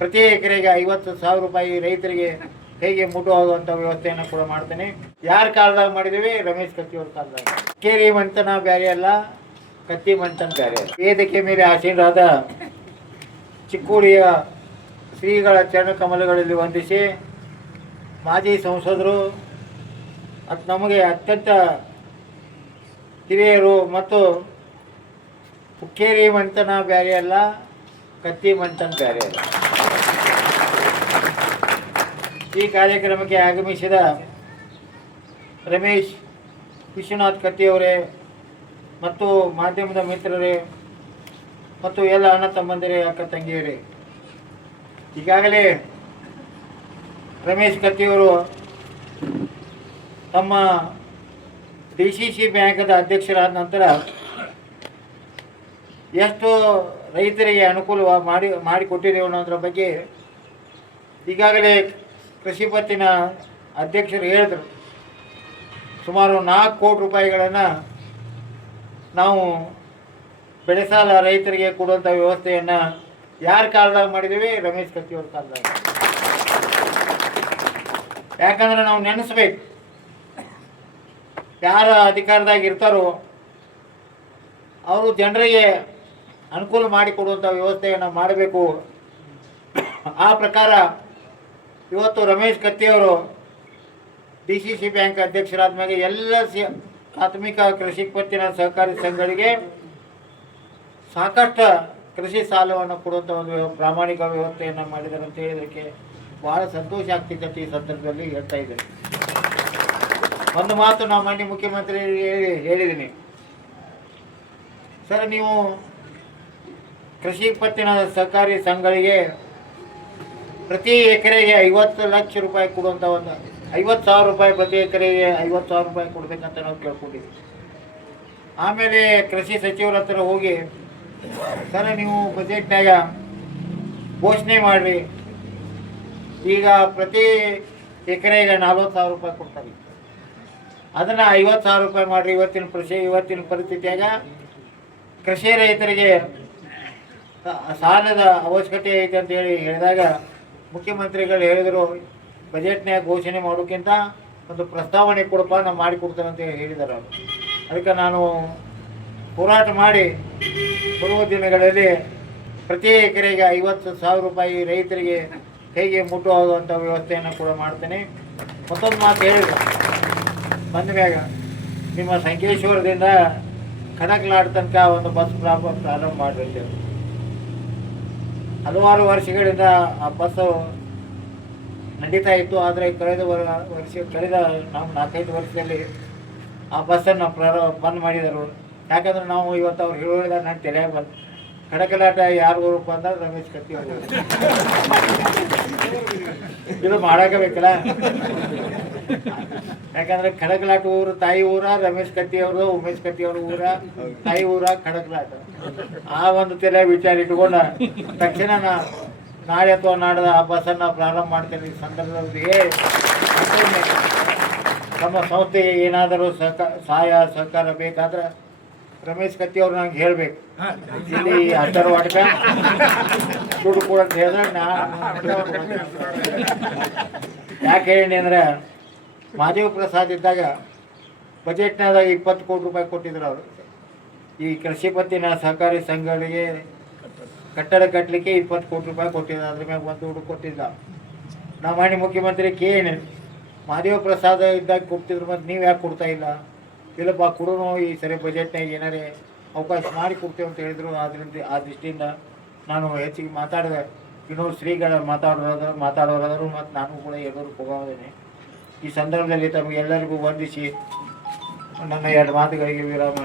ಪ್ರತಿ ಎಕರೆಗೆ 50,000 ರೂಪಾಯಿ ರೈತರಿಗೆ ಹೇಗೆ ಮುಟ್ಟುವಂಥ ವ್ಯವಸ್ಥೆಯನ್ನು ಕೂಡ ಮಾಡ್ತೇನೆ. ಯಾರ ಕಾಲದಾಗ ಮಾಡಿದ್ದೀವಿ? ರಮೇಶ್ ಕತ್ತಿಯವ್ರ ಕಾಲದಾಗ. ಕೇರಿ ಮಂತನ ಬೇರೆ ಅಲ್ಲ, ಕತ್ತಿ ಮಂತನ ಬೇರೆ. ವೇದಿಕೆ ಮೇಲೆ ಆಸೀನರಾದ ಚಿಕ್ಕೋಡಿಯ ಶ್ರೀಗಳ ಚರಣಕಮಲಗಳಲ್ಲಿ ವಂದಿಸಿ, ಮಾಜಿ ಸಂಸದರು ನಮಗೆ ಅತ್ಯಂತ ಹಿರಿಯರು ಮತ್ತು ಹುಕ್ಕೇರಿ ಮಂತನ ಬೇರೆ ಅಲ್ಲ, ಕತ್ತಿ ಮಂತನ ಬೇರೆ ಅಲ್ಲ. ಈ ಕಾರ್ಯಕ್ರಮಕ್ಕೆ ಆಗಮಿಸಿದ ರಮೇಶ್ ವಿಶ್ವನಾಥ್ ಕತ್ತಿಯವರೇ ಮತ್ತು ಮಾಧ್ಯಮದ ಮಿತ್ರರೇ ಮತ್ತು ಎಲ್ಲ ಅಣ್ಣ ತಮ್ಮಂದಿರೇ, ಅಕ್ಕ ತಂಗಿಯರೇ, ಈಗಾಗಲೇ ರಮೇಶ್ ಕತ್ತಿಯವರು ತಮ್ಮ DCC ಬ್ಯಾಂಕದ ಅಧ್ಯಕ್ಷರಾದ ನಂತರ ಎಷ್ಟು ರೈತರಿಗೆ ಅನುಕೂಲ ಮಾಡಿಕೊಟ್ಟಿದ್ದೇವೆ ಅನ್ನೋದ್ರ ಬಗ್ಗೆ ಈಗಾಗಲೇ ಕೃಷಿ ಪತ್ತಿನ ಅಧ್ಯಕ್ಷರು ಹೇಳಿದರು. ಸುಮಾರು 4 ಕೋಟಿ ರೂಪಾಯಿಗಳನ್ನು ನಾವು ಬೆಳೆ ಸಾಲ ರೈತರಿಗೆ ಕೊಡುವಂಥ ವ್ಯವಸ್ಥೆಯನ್ನು ಯಾರ ಕಾಲದಾಗ ಮಾಡಿದ್ದೀವಿ? ರಮೇಶ್ ಕತ್ತಿಯವ್ರ ಕಾಲದಾಗ. ಯಾಕಂದರೆ ನಾವು ನೆನೆಸ್ಬೇಕು, ಯಾರ ಅಧಿಕಾರದಾಗ ಇರ್ತಾರೋ ಅವರು ಜನರಿಗೆ ಅನುಕೂಲ ಮಾಡಿಕೊಡುವಂಥ ವ್ಯವಸ್ಥೆಯನ್ನು ಮಾಡಬೇಕು. ಆ ಪ್ರಕಾರ ಇವತ್ತು ರಮೇಶ್ ಕತ್ತಿಯವರು DCC ಬ್ಯಾಂಕ್ ಅಧ್ಯಕ್ಷರಾದ ಮೇಲೆ ಎಲ್ಲ ಪ್ರಾಥಮಿಕ ಕೃಷಿ ಪತ್ತಿನ ಸಹಕಾರಿ ಸಂಘಗಳಿಗೆ ಸಾಕಷ್ಟು ಕೃಷಿ ಸಾಲವನ್ನು ಕೊಡುವಂಥ ಒಂದು ಪ್ರಾಮಾಣಿಕ ವ್ಯವಸ್ಥೆಯನ್ನು ಮಾಡಿದ್ದಾರೆ ಅಂತ ಹೇಳಿದಕ್ಕೆ ಭಾಳ ಸಂತೋಷ ಆಗ್ತಿದ್ದಕ್ಕೆ ಈ ಸಂದರ್ಭದಲ್ಲಿ ಹೇಳ್ತಾ ಇದ್ದೇನೆ. ಒಂದು ಮಾತು ನಾವು ಮಾನ್ಯ ಮುಖ್ಯಮಂತ್ರಿ ಹೇಳಿದ್ದೀನಿ, ಸರ್ ನೀವು ಕೃಷಿ ಪತ್ತಿನ ಸಹಕಾರಿ ಸಂಘಗಳಿಗೆ ಪ್ರತಿ ಎಕರೆಗೆ 50 ಲಕ್ಷ ರೂಪಾಯಿ ಕೊಡುವಂಥ ಒಂದು 50,000 ರೂಪಾಯಿ ಪ್ರತಿ ಎಕರೆಗೆ 50,000 ರೂಪಾಯಿ ಕೊಡಬೇಕಂತ ನಾವು ಕೇಳ್ಕೊಂಡಿದ್ದೀವಿ. ಆಮೇಲೆ ಕೃಷಿ ಸಚಿವರ ಹತ್ರ ಹೋಗಿ, ಸರ್ ನೀವು ಬಜೆಟ್ನಾಗ ಘೋಷಣೆ ಮಾಡಿರಿ, ಈಗ ಪ್ರತಿ ಎಕರೆಗೆ 40,000 ರೂಪಾಯಿ ಕೊಡ್ತಾರೆ, ಅದನ್ನು 50,000 ರೂಪಾಯಿ ಮಾಡಿರಿ. ಇವತ್ತಿನ ಪರಿಸ್ಥಿತಿಯಾಗ ಕೃಷಿ ರೈತರಿಗೆ ಸಾಲದ ಅವಶ್ಯಕತೆ ಐತೆ ಅಂತ ಹೇಳಿದಾಗ ಮುಖ್ಯಮಂತ್ರಿಗಳು ಹೇಳಿದರು, ಬಜೆಟ್ನಾಗ ಘೋಷಣೆ ಮಾಡೋಕ್ಕಿಂತ ಒಂದು ಪ್ರಸ್ತಾವನೆ ಕೊಡಪ್ಪ, ನಾವು ಮಾಡಿಕೊಡ್ತೇವೆ ಅಂತ ಹೇಳಿದ್ದಾರೆ ಅವರು. ಅದಕ್ಕೆ ನಾನು ಹೋರಾಟ ಮಾಡಿ ಬರುವ ದಿನಗಳಲ್ಲಿ ಪ್ರತಿ ಎಕರೆಗೆ 50,000 ರೂಪಾಯಿ ರೈತರಿಗೆ ಕೈಗೆ ಮುಟ್ಟುವಂಥ ವ್ಯವಸ್ಥೆಯನ್ನು ಕೂಡ ಮಾಡ್ತೇನೆ. ಮತ್ತೊಂದು ಮಾತು ಹೇಳಿದ್ರು, ಬಂದ ಮ್ಯಾಗ ನಿಮ್ಮ ಸಂಕೇಶ್ವರದಿಂದ ಕನಕಲಾಡ್ ತನಕ ಒಂದು ಬಸ್ ಪ್ರಾರಂಭ ಮಾಡಿರ್ತೇವೆ. ಹಲವಾರು ವರ್ಷಗಳಿಂದ ಆ ಬಸ್ಸು ನಡೀತಾ ಇತ್ತು. ಆದರೆ ಕಳೆದ ನಾವು 4-5 ವರ್ಷದಲ್ಲಿ ಆ ಬಸ್ಸನ್ನು ಬಂದ್ ಮಾಡಿದರು. ಯಾಕಂದ್ರೆ ನಾವು ಇವತ್ತು ಅವ್ರು ಹೇಳಿದ ನನ್ನ ತಲೆಯಾಗ ಬಂದು ಕಡಕಲಾಟ ಯಾರು ಊರಪ್ಪ ಅಂದ್ರೆ ರಮೇಶ್ ಕತ್ತಿ ಅವರು. ಇದು ಮಾಡಾಕಬೇಕಲ್ಲ, ಯಾಕಂದ್ರೆ ಖಡಕಲಾಟ ಊರು ತಾಯಿ ಊರ, ರಮೇಶ್ ಕತ್ತಿ ಅವರು ಉಮೇಶ್ ಕತ್ತಿ ಅವ್ರ ಊರ ತಾಯಿ ಊರ ಖಡಕಲಾಟ. ಆ ಒಂದು ತಲೆ ವಿಚಾರ ಇಟ್ಕೊಂಡ ತಕ್ಷಣ ನಾಳೆ ಅಥವಾ ನಾಡ್ದ ಆ ಬಸ್ಸನ್ನು ಪ್ರಾರಂಭ ಮಾಡ್ತೇನೆ. ಈ ಸಂದರ್ಭದಲ್ಲಿ ನಮ್ಮ ಸಂಸ್ಥೆಗೆ ಏನಾದರೂ ಸಹಾಯ ಸಹಕಾರ ಬೇಕಾದ್ರೆ ರಮೇಶ್ ಕತ್ತಿ ಅವ್ರು ನಂಗೆ ಹೇಳ್ಬೇಕು, ಇಲ್ಲಿ ವಾಟಕ ದುಡ್ಡು ಕೂಡ ಅಂತ ಹೇಳಿದ್ರೆ ಯಾಕೆ ಹೇಳಿ ಅಂದ್ರೆ, ಮಾದೇವ ಪ್ರಸಾದ್ ಇದ್ದಾಗ ಬಜೆಟ್ನಾಗ 20 ಕೋಟಿ ರೂಪಾಯಿ ಕೊಟ್ಟಿದ್ರು ಅವರು. ಈ ಕೃಷಿ ಪತ್ತಿನ ಸಹಕಾರಿ ಸಂಘಗಳಿಗೆ ಕಟ್ಟಡ ಕಟ್ಟಲಿಕ್ಕೆ 20 ಕೋಟಿ ರೂಪಾಯಿ ಕೊಟ್ಟಿದ್ದ. ಅದ್ರ ಮ್ಯಾಗ ಒಂದು ದುಡ್ಡು ಕೊಟ್ಟಿದ್ದ. ನಾವು ಮಾನ್ಯ ಮುಖ್ಯಮಂತ್ರಿ ಕೇಳಿ, ಮಾದೇವ ಪ್ರಸಾದ್ ಇದ್ದಾಗ ಕೊಡ್ತಿದ್ರು, ಮತ್ತು ನೀವು ಯಾಕೆ ಕೊಡ್ತಾ ಇಲ್ಲ? ಇಲ್ಲಪ್ಪ ಕೊಡೋನು, ಈ ಸರಿ ಬಜೆಟ್ನಾಗ ಏನಾರೇ ಅವಕಾಶ ಮಾಡಿ ಕೊಡ್ತೇವೆ ಅಂತ ಹೇಳಿದರು. ಆ ದೃಷ್ಟಿಯಿಂದ ನಾನು ಹೆಚ್ಚಿಗೆ ಮಾತಾಡಿದೆ. ಇನ್ನೊಂದು ಶ್ರೀಗಳ ಮಾತಾಡೋರಾದರು ಮತ್ತು ನಾನು ಕೂಡ ಎಲ್ಲರೂ ಹೋಗೋದೇನೆ. ಈ ಸಂದರ್ಭದಲ್ಲಿ ತಮಗೆಲ್ಲರಿಗೂ ವಂದಿಸಿ ನನ್ನ 2 ಮಾತುಗಳಿಗೆ ವಿರಾಮ.